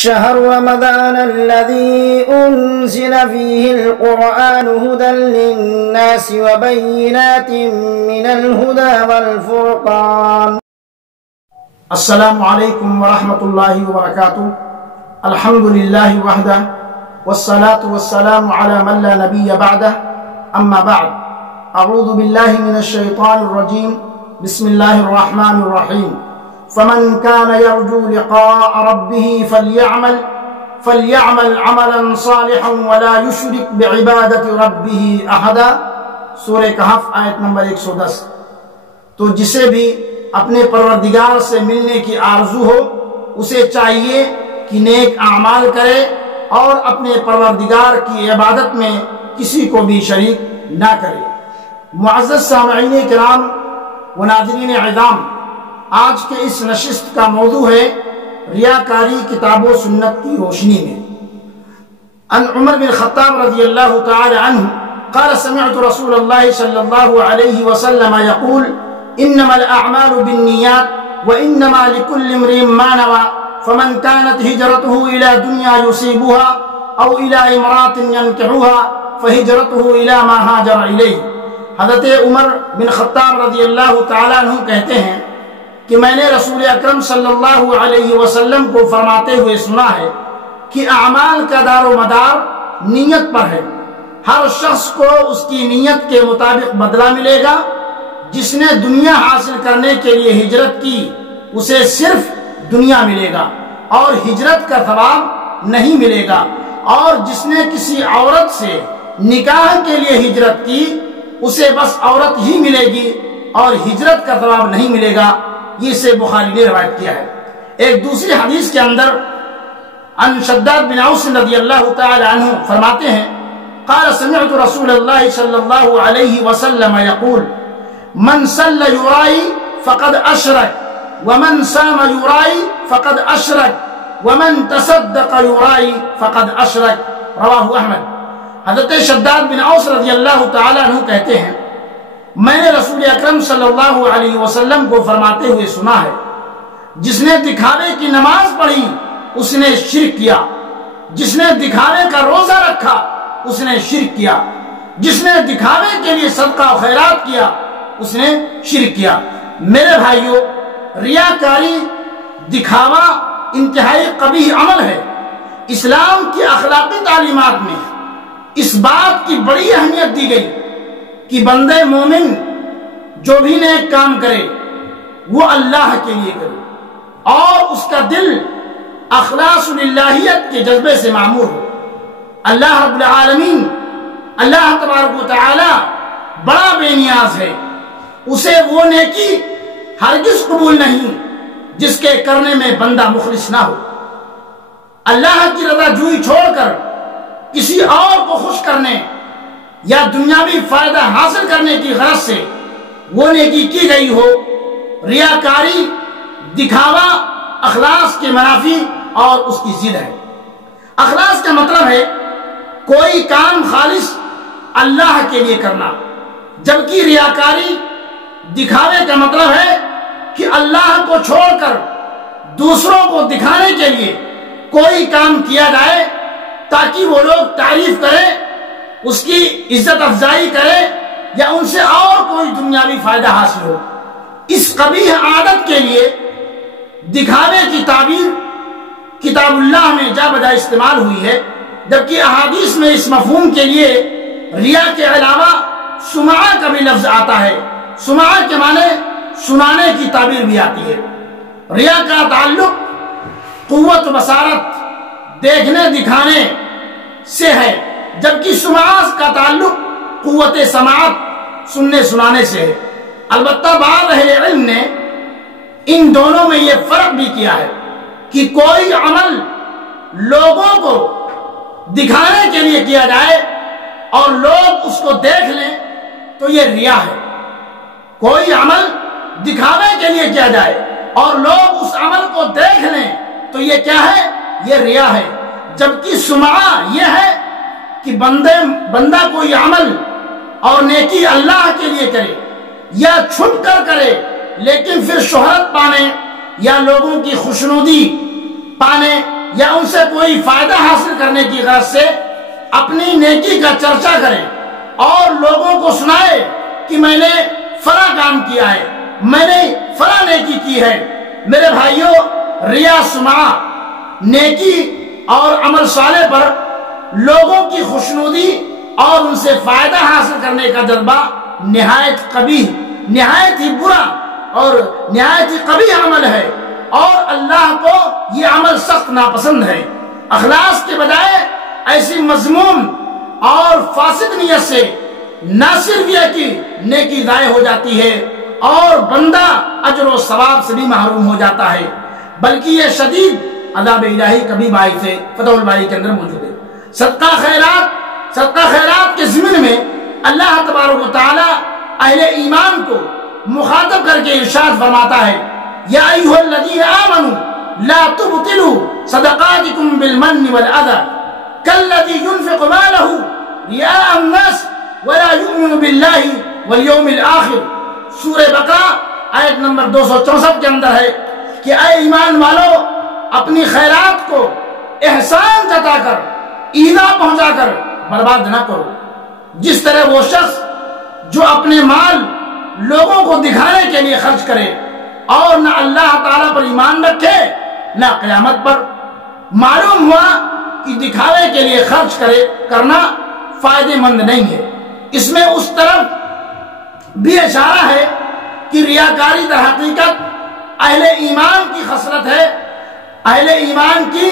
شهر رمضان الذي أنزل فيه القرآن هدى للناس وبينات من الهدى والفرقان. السلام علیکم ورحمۃ اللہ وبرکاتہ. الحمد للہ وحدہ والصلاة والسلام علی من لا نبی بعدہ. اما بعد، اعوذ باللہ من الشیطان الرجیم. بسم اللہ الرحمن الرحیم. فمن كان يرجو لقاء ربه فليعمل عملا صالحا ولا يشرك بعبادة ربه احدا. سورہ کہف آیت نمبر 110. تو جسے بھی اپنے پروردگار سے ملنے کی آرزو ہو اسے چاہیے کہ نیک اعمال کرے اور اپنے پروردگار کی عبادت میں کسی کو بھی شریک نہ کرے. معزز سامعین کرام و ناظرین عظام، آج کے اس نشست کا موضوع ہے ریاکاری کتاب و سنت کی روشنی میں. عن عمر بن الخطاب رضی اللہ تعالی عنہ قال سمعت رسول اللہ صلی اللہ علیہ وسلم يقول انما الاعمال بالنیات وانما لكل امرئ ما نوى فمن كانت هجرته الى دنیا يصيبها او الى امرأة ينكحها فهجرته الى ما هاجر الیہ. حضرت عمر بن خطاب رضی اللہ تعالی عنہ کہتے ہیں کہ میں نے رسول اکرم صلی اللہ علیہ وسلم کو فرماتے ہوئے سنا ہے کہ اعمال کا دار و مدار نیت پر ہے. ہر شخص کو اس کی نیت کے مطابق بدلہ ملے گا. جس نے دنیا حاصل کرنے کے لیے ہجرت کی اسے صرف دنیا ملے گا اور ہجرت کا ثواب نہیں ملے گا، اور جس نے کسی عورت سے نکاح کے لیے ہجرت کی اسے بس عورت ہی ملے گی اور ہجرت کا ثواب نہیں ملے گا. یہ سے بخاری نے روایت کیا ہے. ایک دوسری حدیث کے اندر عن شداد بن اوس رضی اللہ تعالی عنہ فرماتے ہیں قال سمعت رسول اللہ صلی اللہ علیہ وسلم يقول من صلى يرائی فقد اشرک ومن صام يرائی فقد اشرک ومن تصدق يرائی فقد اشرک. رواہ احمد. حضرت شداد بن اوس رضی اللہ تعالی عنہ کہتے ہیں میں نے رسول اکرم صلی اللہ علیہ وسلم کو فرماتے ہوئے سنا ہے جس نے دکھاوے کی نماز پڑھی اس نے شرک کیا، جس نے دکھاوے کا روزہ رکھا اس نے شرک کیا، جس نے دکھاوے کے لیے صدقہ و خیرات کیا اس نے شرک کیا. میرے بھائیو، ریاکاری دکھاوا انتہائی قبیح عمل ہے. اسلام کی اخلاقی تعلیمات میں اس بات کی بڑی اہمیت دی گئی کہ بندے مومن جو بھی نیک کام کرے وہ اللہ کے لیے کرے اور اس کا دل اخلاص للہیت کے جذبے سے معمور ہو. اللہ رب العالمین، اللہ تبارک و تعالی بڑا بے نیاز ہے. اسے وہ نیکی ہرگز قبول نہیں جس کے کرنے میں بندہ مخلص نہ ہو. اللہ کی رضا جوئی چھوڑ کر کسی اور کو خوش کرنے یا دنیاوی فائدہ حاصل کرنے کی غرض سے وہ نیکی کی گئی ہو، ریاکاری دکھاوا اخلاص کے منافی اور اس کی ضد ہے. اخلاص کا مطلب ہے کوئی کام خالص اللہ کے لیے کرنا، جبکہ ریاکاری دکھاوے کا مطلب ہے کہ اللہ کو چھوڑ کر دوسروں کو دکھانے کے لیے کوئی کام کیا جائے تاکہ وہ لوگ تعریف کریں، اس کی عزت افزائی کرے یا ان سے اور کوئی دنیاوی فائدہ حاصل ہو. اس قبیح عادت کے لیے دکھاوے کی تعبیر کتاب اللہ میں جا بجا استعمال ہوئی ہے، جبکہ احادیث میں اس مفہوم کے لیے ریا کے علاوہ سمعہ کا بھی لفظ آتا ہے. سمعہ کے معنی سنانے کی تعبیر بھی آتی ہے. ریا کا تعلق قوت و بصارت، دیکھنے دکھانے سے ہے، جبکہ سمعہ کا تعلق قوت سماعت، سننے سنانے سے ہے. البتہ بعض اہل علم نے ان دونوں میں یہ فرق بھی کیا ہے کہ کوئی عمل لوگوں کو دکھانے کے لیے کیا جائے اور لوگ اس کو دیکھ لیں تو یہ ریا ہے. کوئی عمل دکھانے کے لیے کیا جائے اور لوگ اس عمل کو دیکھ لیں تو یہ کیا ہے؟ یہ ریا ہے. جبکہ سمعہ یہ ہے کہ بندہ کوئی عمل اور نیکی اللہ کے لیے کرے یا چھپ کر کرے لیکن پھر شہرت پانے یا لوگوں کی خوشنودی پانے یا ان سے کوئی فائدہ حاصل کرنے کی غرض سے اپنی نیکی کا چرچا کرے اور لوگوں کو سنائے کہ میں نے فلاں کام کیا ہے، میں نے فلاں نیکی کی ہے۔ میرے بھائیوں، ریا سمعہ، نیکی اور عمل صالح پر لوگوں کی خوشنودی اور ان سے فائدہ حاصل کرنے کا جذبہ نہایت قبیح، نہایت ہی برا اور نہایت ہی قبیح عمل ہے، اور اللہ کو یہ عمل سخت ناپسند ہے۔ اخلاص کے بجائے ایسی مذموم اور فاسد نیت سے نہ صرف یہ کہ نیکی ضائع ہو جاتی ہے اور بندہ اجر و ثواب سے بھی محروم ہو جاتا ہے، بلکہ یہ شدید عذاب الہی کبھی باعث ہے۔ فتح الباری کے اندر موجود ہے۔ صدقہ خیرات کے ضمن میں اللہ تبارک و تعالی اہل ایمان کو مخاطب کر کے ارشاد فرماتا ہے، یا ایھا الذین آمنوا لا تبطلوا صدقاتکم بالمن والأذى كالذي ينفق ماله رئاء الناس ولا يؤمن بالله واليوم الآخر۔ سورہ بقرہ آیت نمبر 264 کے اندر ہے کہ اے ایمان والو، اپنی خیرات کو احسان جتا کر، ایذا پہنچا کر برباد نہ کرو، جس طرح وہ شخص جو اپنے مال لوگوں کو دکھانے کے لیے خرچ کرے اور نہ اللہ تعالیٰ پر ایمان رکھے نہ قیامت پر۔ معلوم ہوا کہ دکھاوے کے لیے خرچ کرنا فائدہ مند نہیں ہے۔ اس میں اس طرف بھی اشارہ ہے کہ ریاکاری در حقیقت اہل ایمان کی خصلت ہے۔ اہل ایمان کی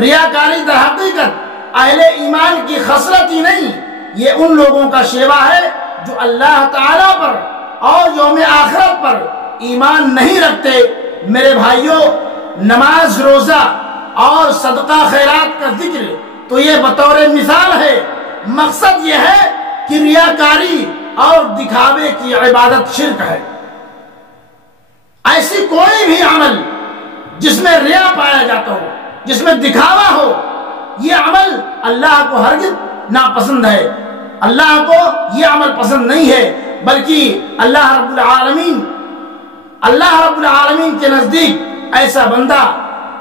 ریاکاری در حقیقت اہل ایمان کی خصلت ہی نہیں، یہ ان لوگوں کا شیوا ہے جو اللہ تعالیٰ پر اور یوم آخرت پر ایمان نہیں رکھتے۔ میرے بھائیوں، نماز، روزہ اور صدقہ خیرات کا ذکر تو یہ بطور مثال ہے، مقصد یہ ہے کہ ریاکاری اور دکھاوے کی عبادت شرک ہے۔ ایسی کوئی بھی عمل جس میں ریا پایا جاتا ہو، جس میں دکھاوا ہو، یہ عمل اللہ کو ہرگز ناپسند ہے۔ اللہ کو یہ عمل پسند نہیں ہے، بلکہ اللہ رب العالمین کے نزدیک ایسا بندہ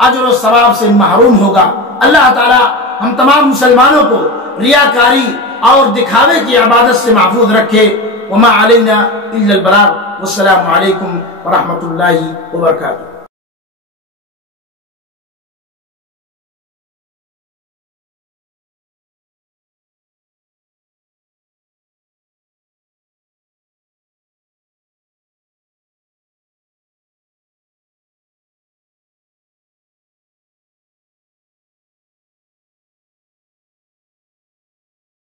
اجر و ثواب سے محروم ہوگا۔ اللہ تعالی ہم تمام مسلمانوں کو ریاکاری اور دکھاوے کی عبادت سے محفوظ رکھے۔ وما علینا الا البلاغ۔ والسلام علیکم ورحمۃ اللہ وبرکاتہ۔